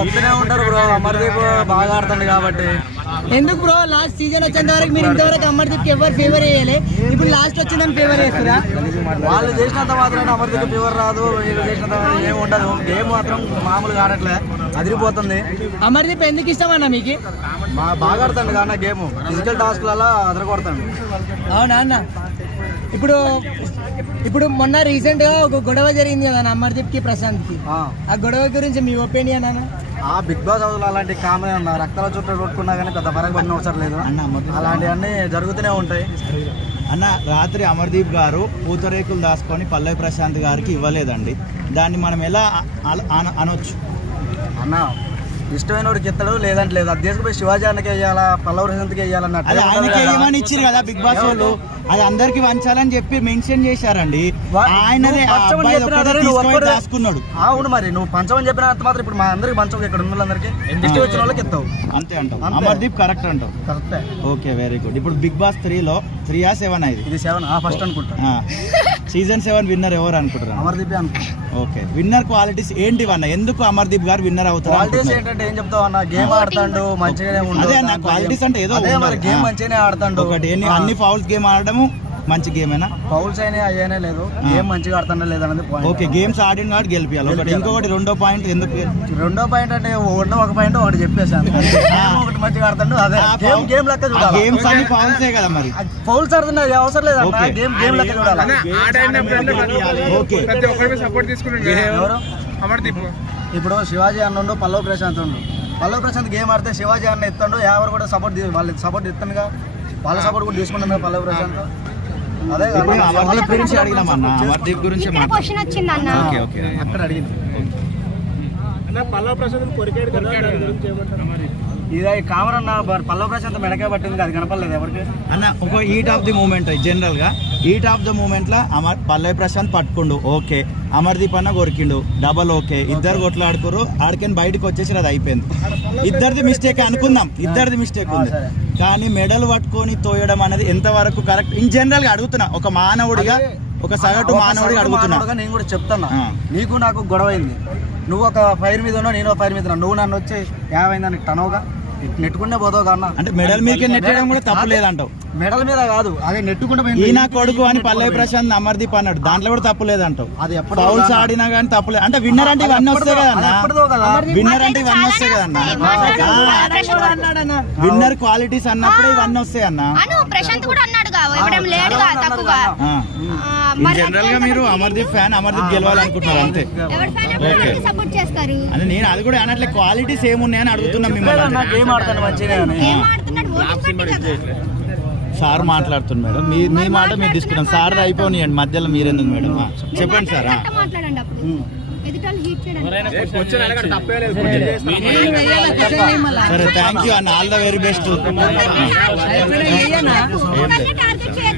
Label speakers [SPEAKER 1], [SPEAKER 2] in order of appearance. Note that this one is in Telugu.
[SPEAKER 1] వస్తూనే ఉంటారు బ్రో. అమర్దీప్ బాగా ఆడుతుంది కాబట్టి.
[SPEAKER 2] ఎందుకు బ్రో లాస్ట్ సీజన్ వచ్చేంత వరకు మీరు ఇంతవరకు అమర్దీప్ ఎవరు ఫేవర్ చేయాలి, ఇప్పుడు లాస్ట్ వచ్చిందని ఫేవర్ చేస్తారా?
[SPEAKER 1] వాళ్ళు చేసినంత మాత్రం అమర్దీప్ ఫేవర్ రాదు, వీళ్ళు చేసినంత ఏమి ఉండదు. గేమ్ మాత్రం మామూలుగా ఆడట్లే, అదిరిపోతుంది.
[SPEAKER 2] అమర్దీప్ ఎందుకు ఇష్టం అన్న మీకు?
[SPEAKER 1] బాగా ఆడుతాడు కానీ గేమ్ ఫిజికల్ టాస్క్లలో అదరగొడతాడు.
[SPEAKER 2] అవునా అన్న? ఇప్పుడు మొన్న రీసెంట్ గా ఒక గొడవ జరిగింది కదా అమర్దీప్ కి ప్రశాంత్ కి, ఆ గొడవ గురించి మీ ఒపీనియన్ అన్న?
[SPEAKER 1] ఆ బిగ్ బాస్ హౌస్ లో అలాంటి కామనే ఉన్నా, రక్తాల చుట్టూ కొట్టుకున్నా కానీ పెద్ద ఫరక పడిన అవసరం లేదు. అలాంటివన్నీ జరుగుతూనే ఉంటాయి
[SPEAKER 3] అన్న. రాత్రి అమర్దీప్ గారు పూతరేకులు దాచుకొని పల్లవి ప్రశాంత్ గారికి ఇవ్వలేదండి, దాన్ని మనం ఎలా అనొచ్చు
[SPEAKER 1] అన్న? ఇష్టమైన వాడికి ఎత్తాడు, లేదంటే లేదు. అది తీసుకుపోయి శివాజీ అన్నకి వేయాలా, పల్లవి ప్రశాంత్కి వేయాలన్నట్టు
[SPEAKER 3] ఆయనకి వేయమని ఇచ్చారు కదా బిగ్ బాస్ వాళ్ళు. అది అందరికి వంచాలని చెప్పి మెన్షన్ చేశారండి. ఆయనదే దాచుకున్నాడు.
[SPEAKER 1] అవును, మరి నువ్వు పంచమని చెప్పినంత మాత్రం ఇప్పుడు మా అందరికి పంచం, ఇక్కడ ఉన్న వాళ్ళందరికీ ఇష్టం వచ్చిన వాళ్ళకి ఎత్తావు
[SPEAKER 3] అంతే అంటావు. అమర్దీప్ కరెక్ట్ అంటావు.
[SPEAKER 1] కరెక్టే.
[SPEAKER 3] Okay, very good. ఇప్పుడు బిగ్ బాస్ 3లో 3 7
[SPEAKER 1] ఇది 7 ఫస్ట్ అనుకుంటా.
[SPEAKER 3] సీజన్ 7 విన్నర్ ఎవరు అనుకుంటారు?
[SPEAKER 1] అమర్దీప్ అనుకుంటా.
[SPEAKER 3] ఓకే, విన్నర్ క్వాలిటీస్ ఏంటి అన్న? ఎందుకు అమర్దీప్ గారు విన్నర్ అవుతారు?
[SPEAKER 1] క్వాలిటీస్ ఏంటంటే ఏం చెప్తావు అన్న? గేమ్ ఆడతాడు మంచిగానే ఉంటుంది.
[SPEAKER 3] క్వాలిటీస్ అంటే ఏదో
[SPEAKER 1] గేమ్ మంచిగానే ఆడతాడు.
[SPEAKER 3] ఒకటి అన్ని ఫౌల్స్ గేమ్ ఆడడము మంచి గేమేనా?
[SPEAKER 1] ఫౌల్స్ అయినా అయ్యానే లేదు, గేమ్ మంచిగా ఆడుతుందా లేదన్నది పాయింట్.
[SPEAKER 3] ఓకే, గేమ్స్ ఆడిన కాబట్టి గెలిపియాలి. ఒకటి ఇంకొకటి రెండో పాయింట్ ఎందుకు?
[SPEAKER 1] రెండో పాయింట్ అంటే ఒక పాయింట్ ఒకటి చెప్పేసాను. ఒకటి మంచిగా ఆడుతాడు, అదే గేమ్ లెక్క చూడాలి.
[SPEAKER 3] గేమ్స్ అన్ని ఫౌల్సే కదా, మరి
[SPEAKER 1] ఫౌల్స్ ఆడుతున్నా అవసరం లేదు, గేమ్ లెక్క చూడాలి.
[SPEAKER 3] ఓకే,
[SPEAKER 1] ఎవరు? అమర్దీప్. ఇప్పుడు శివాజీ అన్న ఉండు, పల్లవి ప్రశాంత్ ఉండు. పల్లవి ప్రశాంత్ గేమ్ ఆడితే శివాజీ అన్న ఎత్తాడు, ఎవరు కూడా సపోర్ట్ వాళ్ళ సపోర్ట్ ఇస్తానుగా, వాళ్ళ సపోర్ట్ కూడా తీసుకున్నాను పల్లవి ప్రశాంత్. అదే
[SPEAKER 3] అమర్దీప్ గురించి అడిగినామన్న, అమర్దీప్ గురించి
[SPEAKER 1] అక్కడ అడిగింది. ఇది కామన్ అన్న, పల్లవ ప్రశాంత్ మెడకే పట్టింది, అది కనపడలేదు ఎవరికి
[SPEAKER 3] అన్న. ఒక heat of the moment, general గా హీట్ ఆఫ్ ద మూమెంట్ లా పల్లవి ప్రశాంత్ పట్టుకుండు, ఓకే. అమర్దీప్ అన్న కొరికిండు, డబల్ ఓకే. ఇద్దరు కొట్లాడుకోరు, ఆడికని బయటకు వచ్చేసి అది అయిపోయింది. ఇద్దరిది మిస్టేక్ అనుకుందాం, ఇద్దరిది మిస్టేక్ ఉంది. కానీ మెడల్ పట్టుకొని తోయడం అనేది ఎంతవరకు కరెక్ట్? ఇన్ జనరల్ గా అడుగుతున్నా, ఒక మానవుడిగా, ఒక సగటు మానవుడిగా అడుగుతున్నా.
[SPEAKER 1] నేను కూడా చెప్తున్నా, నీకు నాకు గొడవ అయింది. నువ్వు ఒక ఫైర్ మీద ఉన్నావు, నేను ఒక ఫైర్ మీద ఉన్నా. నువ్వు నన్ను వచ్చి 50 నీకు టనోగా నెట్టుకుంటే పోతావు కన్నా.
[SPEAKER 3] అంటే మెడల్ మీద నెట్టడం కూడా తప్పు లేదంటావు?
[SPEAKER 1] మెడల్ మీద కాదు, అదే నెట్టుకుంటే
[SPEAKER 3] ఈయన కొడుకు అని పల్లవి ప్రశాంత్ అమర్దీప్ అన్నాడు, దాంట్లో కూడా తప్పు లేదంటావు.
[SPEAKER 1] అది
[SPEAKER 3] ఫౌల్స్ ఆడినా కానీ తప్పు లేదు. అంటే విన్నర్ అంటే ఇవన్నీ వస్తాయి కదన్నా, విన్నర్ అంటే ఇవన్నీ వస్తాయి కదన్నా. విన్నర్ క్వాలిటీస్ అన్నప్పుడు ఇవన్నీ వస్తాయి అన్న. జనరల్ గా మీరు అమర్దీప్ ఫ్యాన్, అమర్దీప్ గెలవాలనుకుంటున్నారు అంతే. అంటే నేను అది కూడా అనట్లే, క్వాలిటీస్ ఏమున్నాయని అడుగుతున్నాం మిమ్మల్ని. సార్ మాట్లాడుతుంది మేడం, మీ మాట మీరు తీసుకున్నాం. సార్ అయిపోయినాయండి, మధ్యలో మీరెందుకు మేడం? చెప్పండి సార్. సరే, థ్యాంక్ యూ అన్న, ఆల్ ద వెరీ బెస్ట్.